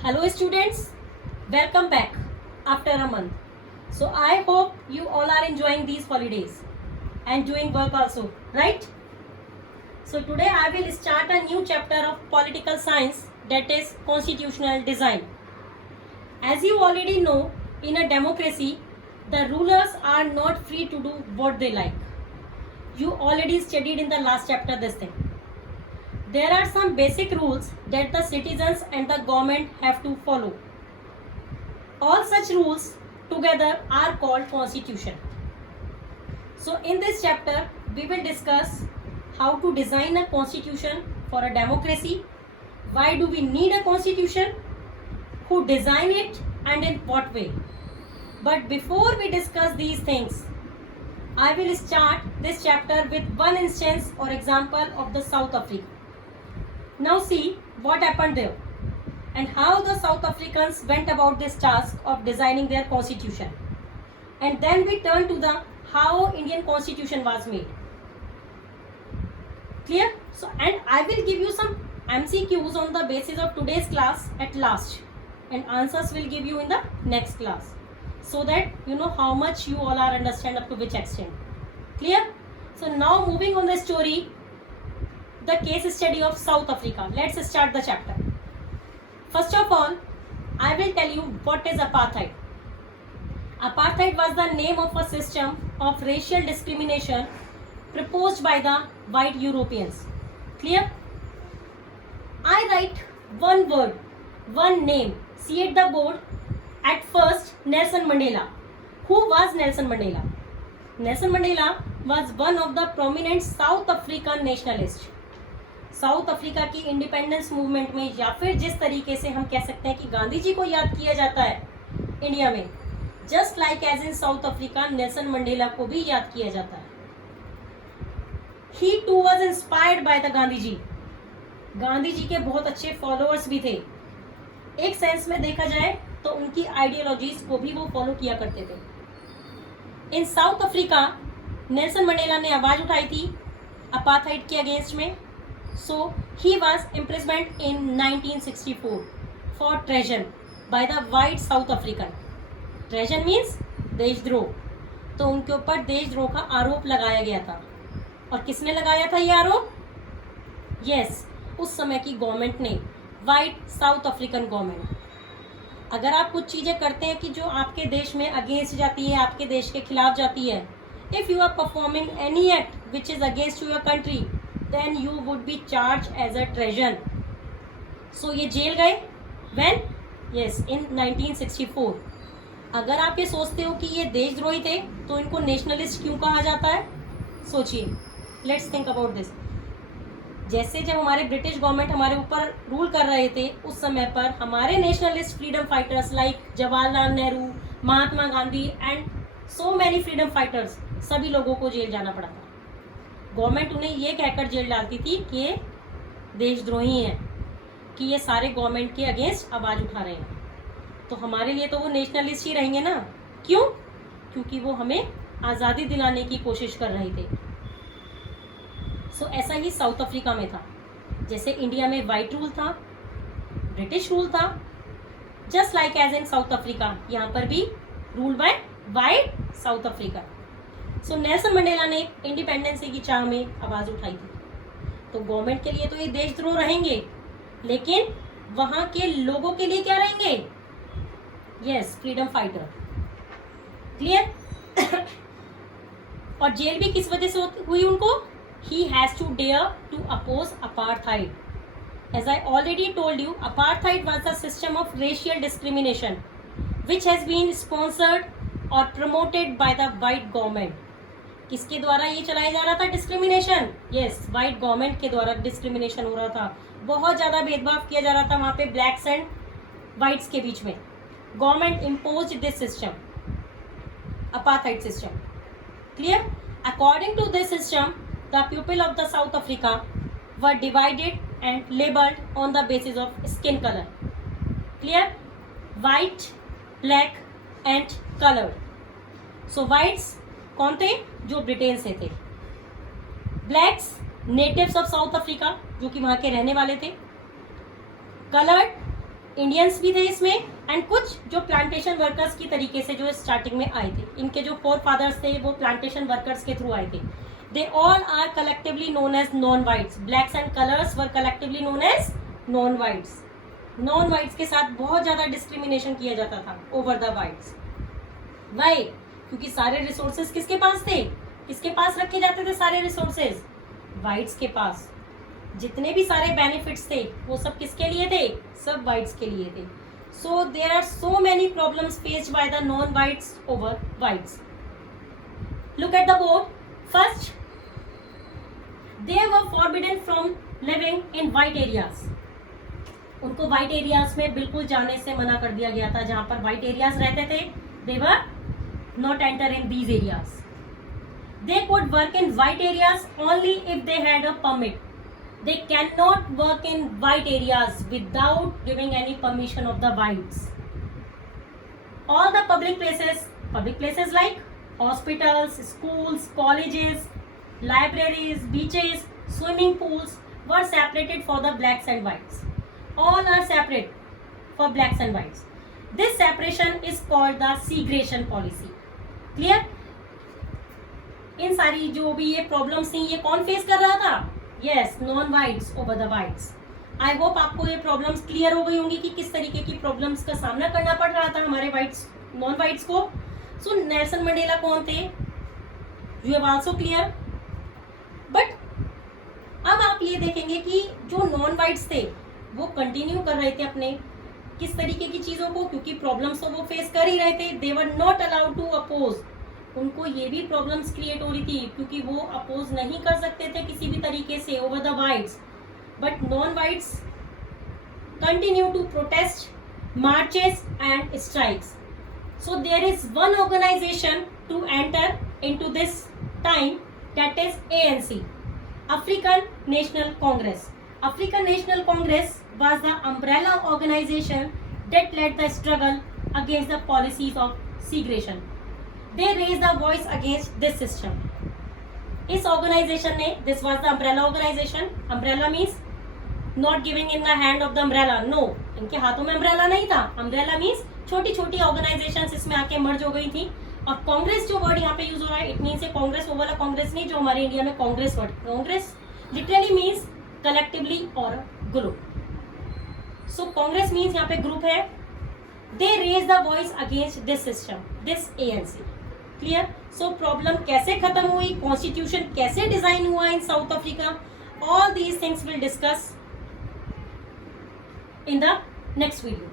Hello students, welcome back after a month. So I hope you all are enjoying these holidays and doing work also, right? So today I will start a new chapter of political science, that is constitutional design. As you already know, in a democracy, the rulers are not free to do what they like. You already studied in the last chapter this thing. There are some basic rules that the citizens and the government have to follow. All such rules together are called constitution. So in this chapter, we will discuss how to design a constitution for a democracy, why do we need a constitution, who design it and in what way. But before we discuss these things, I will start this chapter with one instance or example of the South Africa. Now see what happened there and how the South Africans went about this task of designing their constitution. And then we turn to the how Indian constitution was made. Clear? So, and I will give you some MCQs on the basis of today's class at last, and answers will give you in the next class, so that you know how much you all are understand up to which extent. Clear? So now moving on the story, the case study of South Africa. Let's start the chapter. First of all, I will tell you what is apartheid. Apartheid was the name of a system of racial discrimination proposed by the white Europeans. Clear? I write one word, one name, see at the board. At first, Nelson Mandela. Who was Nelson Mandela? Nelson Mandela was one of the prominent South African nationalists. South Africa की independence movement में, या फिर जिस तरीके से हम कह सकते हैं कि गांधी जी को याद किया जाता है इंडिया में, just like as in South Africa Nelson Mandela को भी याद किया जाता है. He too was inspired by the Gandhi ji. Gandhi ji के बहुत अच्छे फॉलोअर्स भी थे. एक सेंस में देखा जाए तो उनकी आइडियोलॉजीज को भी वो फॉलो किया करते थे. इन साउथ अफ्रीका नेल्सन मंडेला ने आवाज उठाई थी अपार्थाइड के अगेंस्ट में. So he was imprisoned in 1964 for treason by the white South African. Treason means देशद्रोह. तो उनके ऊपर देशद्रोह का आरोप लगाया गया था. और किसने लगाया था ये आरोप? यस, उस समय की गवर्नमेंट ने, वाइट साउथ अफ्रीकन गवर्नमेंट. अगर आप कुछ चीज़ें करते हैं कि जो आपके देश में अगेंस्ट जाती है, आपके देश के खिलाफ जाती है, if you are performing any act which is against your country, then you would be charged as a treason. So ये जेल गए when? Yes, in 1964. अगर आप ये सोचते हो कि ये देशद्रोही थे तो इनको नेशनलिस्ट क्यों कहा जाता है? सोचिए, लेट्स थिंक अबाउट दिस. जैसे जब हमारे ब्रिटिश गवर्नमेंट हमारे ऊपर रूल कर रहे थे, उस समय पर हमारे nationalist freedom fighters like Jawaharlal Nehru, Mahatma Gandhi and so many freedom fighters, सभी लोगों को जेल जाना पड़ा था. गवर्नमेंट उन्हें ये कहकर जेल डालती थी कि ये देशद्रोही हैं, कि ये सारे गवर्नमेंट के अगेंस्ट आवाज़ उठा रहे हैं. तो हमारे लिए तो वो नेशनलिस्ट ही रहेंगे ना. क्यों? क्योंकि वो हमें आज़ादी दिलाने की कोशिश कर रहे थे. सो ऐसा ही साउथ अफ्रीका में था. जैसे इंडिया में वाइट रूल था, ब्रिटिश रूल था, just like as in South Africa, यहाँ पर भी rule by white South Africa. So Nelson Mandela ने इंडिपेंडेंसी की चाह में आवाज़ उठाई थी. तो गवर्नमेंट के लिए तो ये देशद्रोह रहेंगे, लेकिन वहाँ के लोगों के लिए क्या रहेंगे? Yes, freedom fighter. क्लियर? और जेल भी किस वजह से हुई उनको? He has to dare to oppose apartheid. As I already told you, apartheid was the system of racial discrimination which has been sponsored और promoted by the white government. किसके द्वारा ये चलाया जा रहा था डिस्क्रिमिनेशन? यस, वाइट गवर्नमेंट के द्वारा डिस्क्रिमिनेशन हो रहा था. बहुत ज़्यादा भेदभाव किया जा रहा था वहाँ पे ब्लैक्स एंड वाइट्स के बीच में. Government imposed this system, apartheid system. Clear? According to this system, the people of the South Africa were divided and labelled on the basis of skin colour. Clear? White, black and coloured. So whites कौन थे? जो Britain से थे. Blacks natives of South Africa, जो कि वहाँ के रहने वाले थे. कलर्ड इंडियंस भी थे इसमें, एंड कुछ जो प्लांटेशन वर्कर्स की तरीके से जो स्टार्टिंग में आए थे, इनके जो फोर फादर्स थे वो प्लांटेशन वर्कर्स के थ्रू आए थे. They all are collectively known as non whites. Blacks and colours were collectively known as non whites. Non whites के साथ बहुत ज्यादा डिस्क्रिमिनेशन किया जाता था ओवर द वाइट्स. वाई? क्योंकि सारे रिसोर्सेज किसके पास थे, किसके पास रखे जाते थे सारे रिसोर्सेज? वाइट्स के पास. जितने भी सारे बेनिफिट्स थे वो सब किसके लिए थे? सब वाइट्स के लिए थे. So there are so many problems faced by the non whites over whites. Look at the board. First, they were forbidden from living in white areas. उनको वाइट एरियाज में बिल्कुल जाने से मना कर दिया गया था. जहां पर वाइट एरियाज रहते थे, they were not enter in these areas. They could work in white areas only if they had a permit. They cannot work in white areas without giving any permission of the whites. All the public places like hospitals, schools, colleges, libraries, beaches, swimming pools were separated for the blacks and whites. All are separate for blacks and whites. This separation is called the segregation policy. Clear? इन सारी जो भी ये problems थी ये कौन face कर रहा था? Yes, non whites over the whites. I hope आपको ये प्रॉब्लम्स क्लियर हो गई होंगी कि किस तरीके की प्रॉब्लम्स का सामना करना पड़ रहा था हमारे वाइट्स, नॉन वाइट्स को. सो नेल्सन मंडेला कौन थे? You have also clear. But अब आप ये देखेंगे कि जो नॉन वाइट्स थे वो कंटिन्यू कर रहे थे अपने किस तरीके की चीजों को, क्योंकि प्रॉब्लम्स तो वो फेस कर ही रहे थे. They were not allowed to oppose. उनको ये भी प्रॉब्लम्स क्रिएट हो रही थी क्योंकि वो अपोज नहीं कर सकते थे किसी भी तरीके से over the whites. But non whites continue to protest, marches and strikes. So there is one organisation to enter into this time, that is ANC, African National Congress. African National Congress was the umbrella organization that led the struggle against the policies of segregation. They raised the voice against this system. इस organisation ने, this was the umbrella organisation. Umbrella means not giving in the hand of the umbrella. No, इनके हाथों में umbrella नहीं था. Umbrella means छोटी छोटी organisation इसमें आके मर्ज हो गई थी. और कांग्रेस जो वर्ड यहाँ पे यूज हो रहा है, इट मीन्स ए कांग्रेस, वो वाला कांग्रेस नहीं जो हमारे इंडिया में Congress word. Congress literally means collectively और ग्रुप. सो कांग्रेस मीन्स यहाँ पे ग्रुप है. They raise the voice against this system, this ANC. Clear? So problem कैसे खत्म हुई, कॉन्स्टिट्यूशन कैसे डिजाइन हुआ in South Africa, all these things will discuss in the next video.